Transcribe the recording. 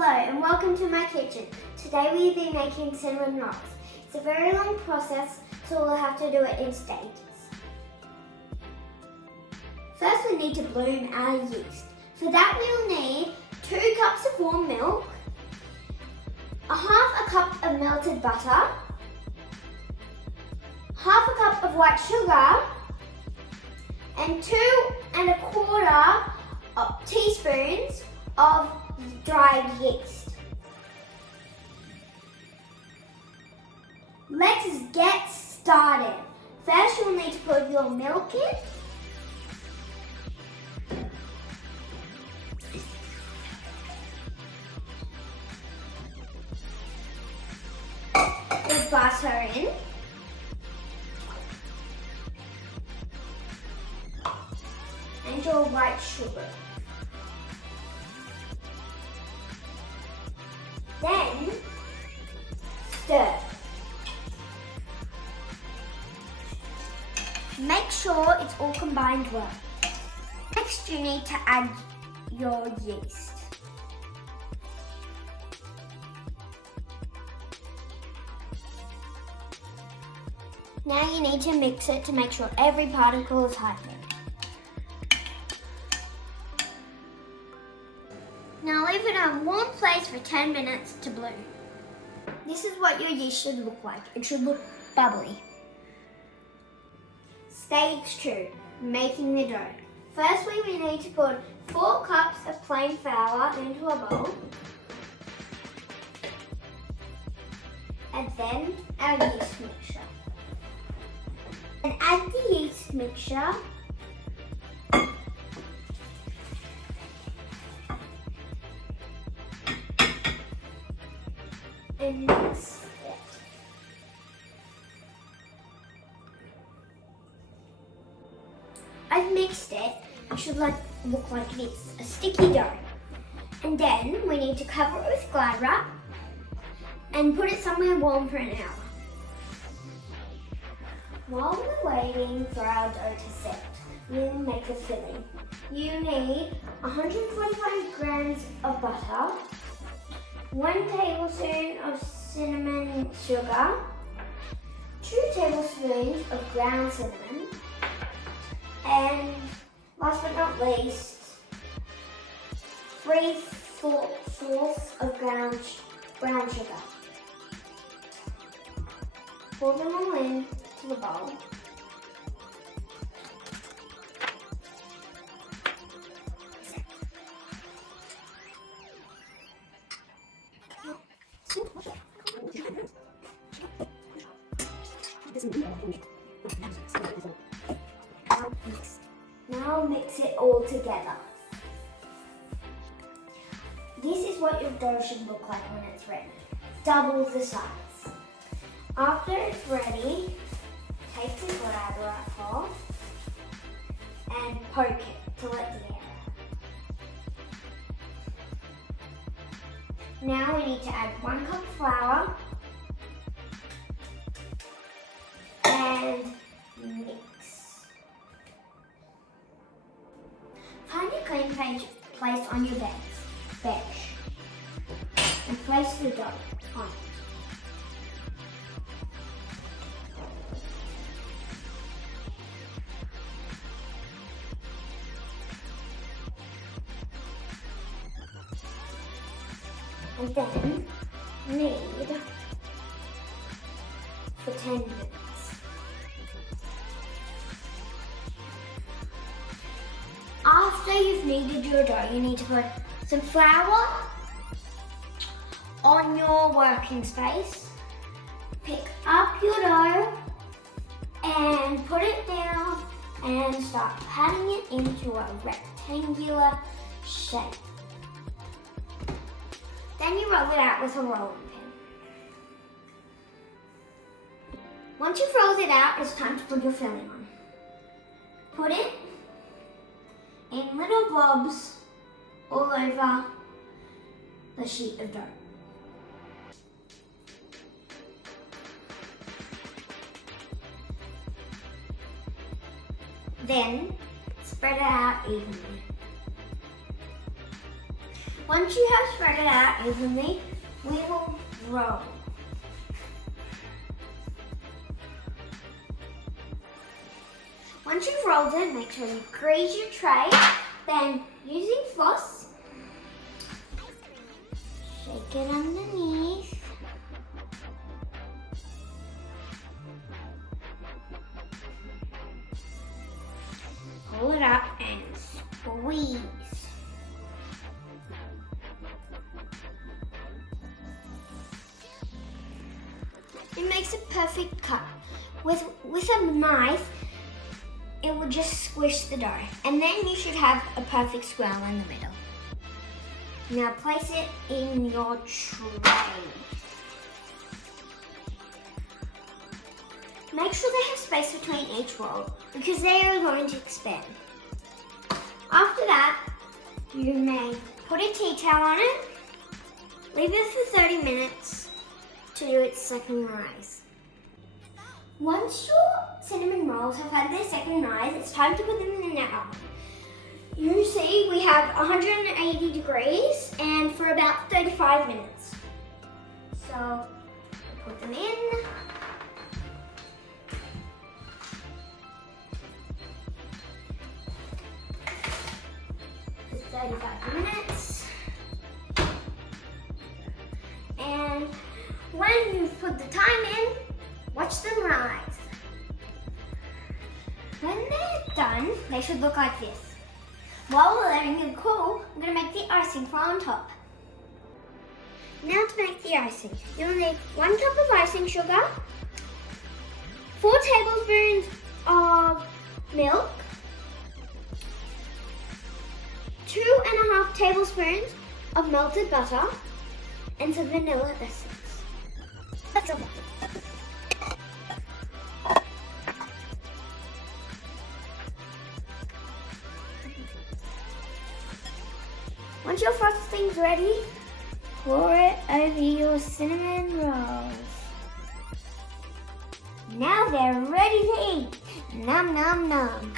Hello and welcome to my kitchen. Today we'll be making cinnamon rolls. It's a very long process, so we'll have to do it in stages. First we need to bloom our yeast. For that we'll need 2 cups of warm milk, half a cup of melted butter, half a cup of white sugar, and 2 1/4 teaspoons of dried yeast. Let's get started. First you'll need to put your milk in. The butter in. And your white sugar. Then stir. Make sure it's all combined well. Next you need to add your yeast. Now you need to mix it to make sure every particle is hydrated. Now leave it in a warm place for 10 minutes to bloom. This is what your yeast should look like. It should look bubbly. Stage 2, making the dough. Firstly, we need to put 4 cups of plain flour into a bowl. And then our yeast mixture. And add the yeast mixture. And mix it. I've mixed it. It should look like this, a sticky dough. And then we need to cover it with Glad wrap and put it somewhere warm for an hour. While we're waiting for our dough to set, we'll make the filling. You need 125 grams of butter, 1 tablespoon of cinnamon sugar, 2 tablespoons of ground cinnamon, and last but not least, 3/4 of brown sugar. Pour them all into the bowl. Now mix it all together. This is what your dough should look like when it's ready. Double the size. After it's ready, take the Glad wrap off and poke it to let the air out. Now we need to add 1 cup of flour and mix. Find a clean place on your bench and place the dough on it. And then knead for 10 minutes. After you've kneaded your dough, you need to put some flour on your working space. Pick up your dough and put it down and start patting it into a rectangular shape. Then you roll it out with a rolling pin. Once you've rolled it out, it's time to put your filling on. Put it in little blobs all over the sheet of dough. Then spread it out evenly. Once you have spread it out evenly, we will roll. Once you've rolled it, make sure you grease your tray. Then, using floss, shake it underneath. Pull it up and squeeze. It makes a perfect cut. With a knife, it will just squish the dough. And then you should have a perfect swirl in the middle. Now place it in your tray. Make sure they have space between each roll because they are going to expand. After that, you may put a tea towel on it, leave it for 30 minutes to do its second rise. Once your cinnamon rolls have had their second rise, it's time to put them in the oven. You see we have 180 degrees and for about 35 minutes. So put them in. For 35 minutes. And when you've put the time in, watch them rise. When they're done, they should look like this. While we're letting them cool, I'm going to make the icing for on top. Now to make the icing, you'll need 1 cup of icing sugar, 4 tablespoons of milk, 2.5 tablespoons of melted butter, and some vanilla essence. That's all. Once your frosting's ready, pour it over your cinnamon rolls. Now they're ready to eat. Nom nom nom.